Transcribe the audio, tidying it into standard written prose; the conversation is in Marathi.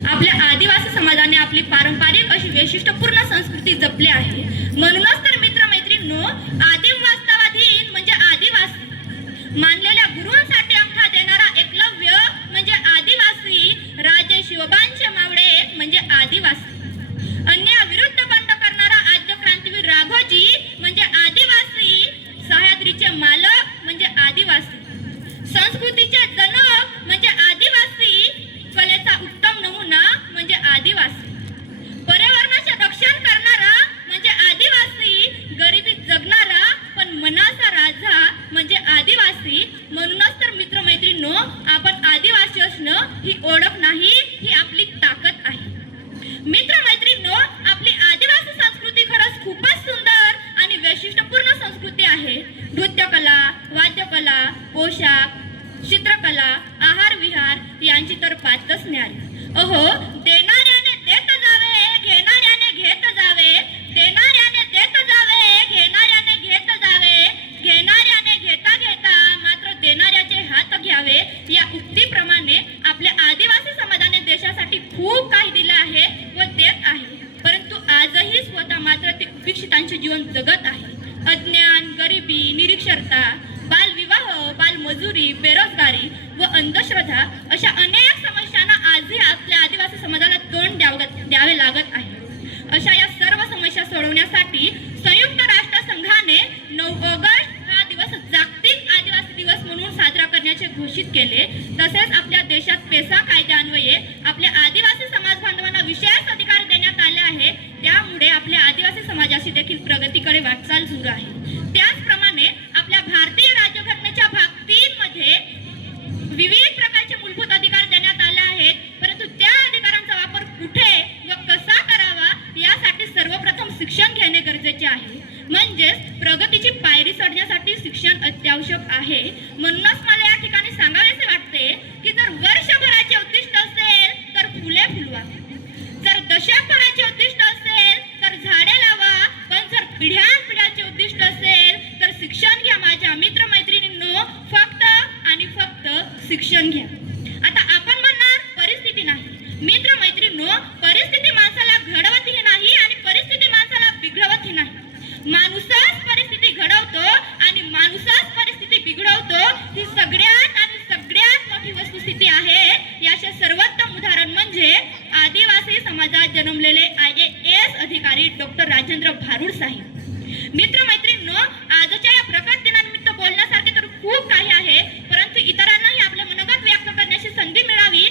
आपल्या आदिवासी समाजाने आपली पारंपरिक अशी वैशिष्ट्यपूर्ण संस्कृती जपली आहे. म्हणूनच तर मित्रमैत्रिणींनो, आदिम वास्तवाधीन म्हणजे आदिवासी, मानलेल्या गुरूंसाठी अंगठा देणारा एकलव्य म्हणजे आदिवासी, राजे शिवबांचे मावळे म्हणजे आदिवासी, अन्यायाविरुद्ध बंड करणारा आद्य क्रांतीवीर राघोजी म्हणजे आदिवासी, सह्याद्रीचे मालक म्हणजे आदिवासी, संस्कृतीचे जनक म्हणजे आदिवासी, कलेचा उत्तम नमुना म्हणजे आदिवासी, पर्यावरणाचे रक्षण करणारा म्हणजे आदिवासी, गरिबीत जगणारा पण मनाचा राजा म्हणजे आदिवासी. म्हणूनच तर मित्रमैत्रिणींनो, आपण आदिवासी असणं ही ओळख नाही, ही आपली ताकद आहे. मित्रमैत्रिणींनो, आपली आदिवासी संस्कृती खरंच खूपच सुंदर आणि वैशिष्ट्यपूर्ण संस्कृती आहे. नृत्यकला, वाद्यकला, पोशाख, चित्रकला, आहार विहार यांची तर पाचच न्यारी. अहो, देणाऱ्याने देत जावे, घेणाऱ्याने घेत जावे, देणाऱ्याने देत जावे, घेणाऱ्याने घेत जावे, घेणाऱ्याने घेता घेता मात्र देणाऱ्याचे हात घ्यावे, या उक्तीप्रमाणे आपल्या आदिवासी समाजाने देशासाठी खूप काही दिलं आहे व देत आहे. परंतु आजही स्वतः मात्र ते उपेक्षितांचे जीवन जगत आहे. अज्ञान, गरिबी, निरक्षरता, बालविवाह, बालमजुरी, बेरोजगारी व अंधश्रद्धा अशा अनेक समस्यांना आजही आपल्या आदिवासी समाजाला तोंड द्यावे लागत आहे. अशा या सर्व समस्या सोडवण्यासाठी संयुक्त राष्ट्र संघाने 9 ऑगस्ट हा दिवस जागतिक आदिवासी दिवस म्हणून साजरा करण्याचे घोषित केले. तसेच आपल्या देशात पेसा कायद्यान्वये आपल्या आदिवासी समाज बांधवांना विशेष अधिकार देण्यात आले आहे. त्यामुळे आपल्या आदिवासी समाजाची देखील प्रगतीकडे वाटचाल सुरू आहे. त्याचप्रमाणे आपल्या भारतीय राज्यघटनेच्या भाग 3 मध्ये विविध प्रकारचे मूलभूत अधिकार देण्यात आले आहेत. परंतु त्या अधिकारांचा वापर कुठे व कसा करावा यासाठी सर्वप्रथम शिक्षण घेणे गरजेचे आहे. म्हणजेच प्रगतीची पायरी चढण्यासाठी शिक्षण अत्यावश्यक आहे. म्हणूनच मला या ठिकाणी सांगावेसे वाटते की जर वर्षभराचे उद्दिष्ट असेल तर फुले फुलवा, जर दशकभराचे उद्दिष्ट असेल तर झाडे लावा, पण जर पिढ्यानपिढ्याचे उद्दिष्ट असेल तर शिक्षण घ्या. माझ्या मित्रमैत्रिणींनो, फक्त आणि फक्त शिक्षण घ्या. आता आपण म्हणणार परिस्थिती नाही. मित्रमैत्रिणींनो, परिस्थिती माणसाला घडवतही नाही आणि परिस्थिती माणसाला बिघडवतही नाही. माणूसच परिस्थिती घडवतो आणि माणूसच परिस्थिती बिघडवतो. ही सगळ्यात मोठी वस्तुस्थिती आहे. याचे सर्वोत्तम उदाहरण म्हणजे आदिवासी समाजात जन्मलेले IAS अधिकारी डॉक्टर राजेंद्र भारुड साहेब. मित्रमैत्रिणींनो, आजच्या या प्रकट दिनानिमित्त बोलण्यासारखे तर खूप काही आहे, परंतु इतरांनाही आपले मनोगत व्यक्त करण्याची संधी मिळावी